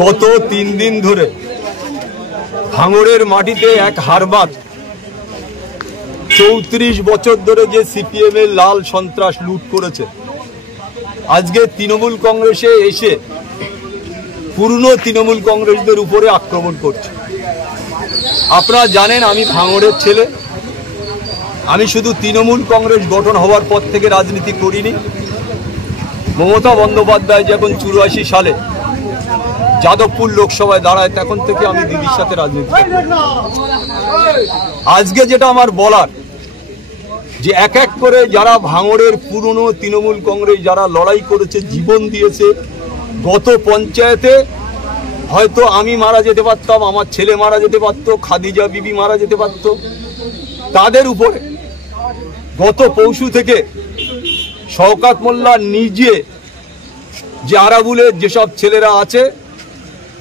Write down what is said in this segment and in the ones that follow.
গত 3 দিন ধরে ভাঙড়ের মাটিতে এক হারবাদ 34 বছর ধরে যে সিপিএম এর লাল সন্ত্রাস লুট করেছে, আজকে তৃণমূল কংগ্রেসে এসে পুরনো তৃণমূল কংগ্রেসদের উপরে আক্রমণ করছে। আপনারা জানেন আমি ভাঙড়ের ছেলে, আমি শুধু তৃণমূল কংগ্রেস গঠন হওয়ার পর থেকে রাজনীতি করিনি। মমতা বন্দ্যোপাধ্যায় যখন 84 সালে যাদবপুর লোকসভায় দাঁড়ায় তখন থেকে আমি দিদির সাথে রাজনীতি করি। আজকে যেটা আমার বলার, যে এক এক করে যারা ভাঙড়ের পুরনো তৃণমূল কংগ্রেস যারা লড়াই করেছে, জীবন দিয়েছে, গত পঞ্চায়েতে হয়তো আমি মারা যেতে পারতাম, আমার ছেলে মারা যেতে পারত, খাদিজা বিবি মারা যেতে পারত, তাদের উপরে গত পরশু থেকে শওকত মোল্লা নিজে যে আরাবুলের যেসব ছেলেরা আছে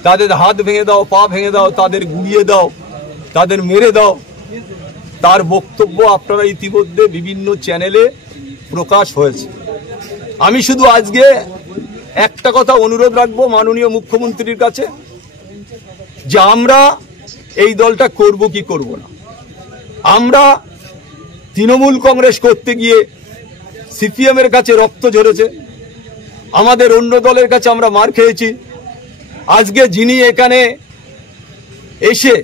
তাদের হাত ভেঙে দাও, পা ভেঙে দাও, তাদের গুড়িয়ে দাও, তাদের মেরে দাও, তার বক্তব্য আপনারা ইতিমধ্যে বিভিন্ন চ্যানেলে প্রকাশ হয়েছে। আমি শুধু আজকে একটা কথা অনুরোধ রাখবো মাননীয় মুখ্যমন্ত্রীর কাছে, যে আমরা এই দলটা করব কি করব না। আমরা তৃণমূল কংগ্রেস করতে গিয়ে সিপিএম এর কাছে রক্ত ঝরেছে, আমাদের অন্য দলের কাছে আমরা মার খেয়েছি। আজকে যিনি এখানে এসে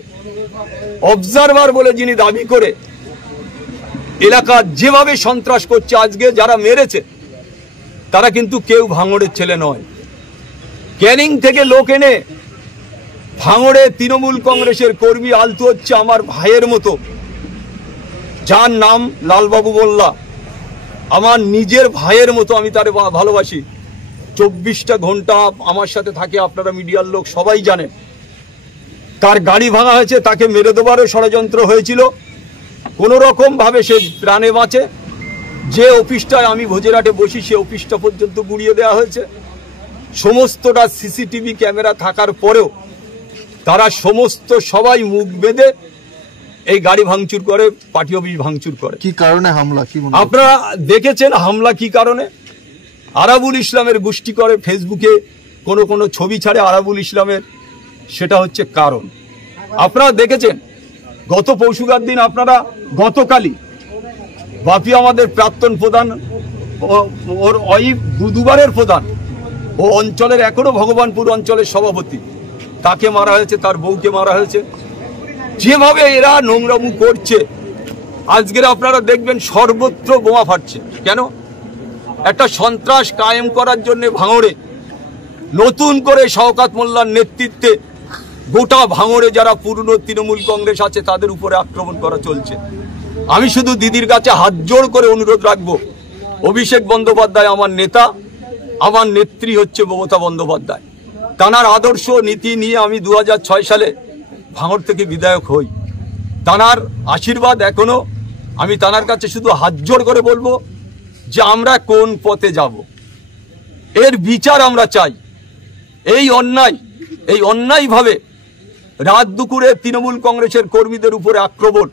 অবজারভার বলে যিনি দাবি করে এলাকার যেভাবে সন্ত্রাস করছে, আজকে যারা মেরেছে তারা কিন্তু কেউ ভাঙড়ের ছেলে নয়। ক্যানিং থেকে লোক এনে ভাঙড়ে তৃণমূল কংগ্রেসের কর্মী আলতু হচ্ছে আমার ভাইয়ের মতো, যার নাম লালবাবু মোল্লা, আমার নিজের ভাইয়ের মতো, আমি তারে ভালোবাসি। 24টা ঘন্টা আমার সাথে থাকে, আপনারা মিডিয়ার লোক সবাই জানেন। তার গাড়ি ভাঙা হয়েছে, তাকে মেরে দেবারও ষড়যন্ত্র হয়েছিল, কোনো রকম ভাবে সে প্রাণে বাঁচে। যে অফিসটায় আমি ভোজেরহাটে বসি সে অফিসটা পর্যন্ত গুড়িয়ে দেওয়া হয়েছে। সমস্তটা সিসিটিভি ক্যামেরা থাকার পরেও তারা সমস্ত সবাই মুখ বেঁধে এই গাড়ি ভাঙচুর করে, পার্টি অফিস ভাঙচুর করে। কি কারণে হামলা? কি আপনারা দেখেছেন হামলা কি কারণে? আরাবুল ইসলামের গোষ্ঠী করে, ফেসবুকে কোনো ছবি ছাড়ে আরাবুল ইসলামের, সেটা হচ্ছে কারণ। আপনারা দেখেছেন গত পরশুকার দিন, আপনারা গতকালই বাপি আমাদের প্রাক্তন প্রধান, ওর ওয়াইফ দুবারের প্রধান, ও অঞ্চলের এখনো ভগবানপুর অঞ্চলের সভাপতি, তাকে মারা হয়েছে, তার বউকে মারা হয়েছে। যেভাবে এরা নোংরামু করছে, আজকের আপনারা দেখবেন সর্বত্র বোমা ফাটছে। কেন? একটা সন্ত্রাস কায়েম করার জন্য ভাঙড়ে নতুন করে শওকত মোল্লার নেতৃত্বে গোটা ভাঙড়ে যারা পুরনো তৃণমূল কংগ্রেস আছে তাদের উপরে আক্রমণ করা চলছে। আমি শুধু দিদির কাছে হাত জোড় করে অনুরোধ রাখবো, অভিষেক বন্দ্যোপাধ্যায় আমার নেতা, আমার নেত্রী হচ্ছে মমতা বন্দ্যোপাধ্যায়। তানার আদর্শ নীতি নিয়ে আমি 2006 সালে ভাঙড় থেকে বিধায়ক হই। তানার আশীর্বাদ এখনো, আমি তানার কাছে শুধু হাত জোড় করে বলবো যে আমরা কোন পথে যাব, এর বিচার আমরা চাই। এই অন্যায়ভাবে রাত দুপুরে তৃণমূল কংগ্রেসের কর্মীদের উপরে আক্রমণ,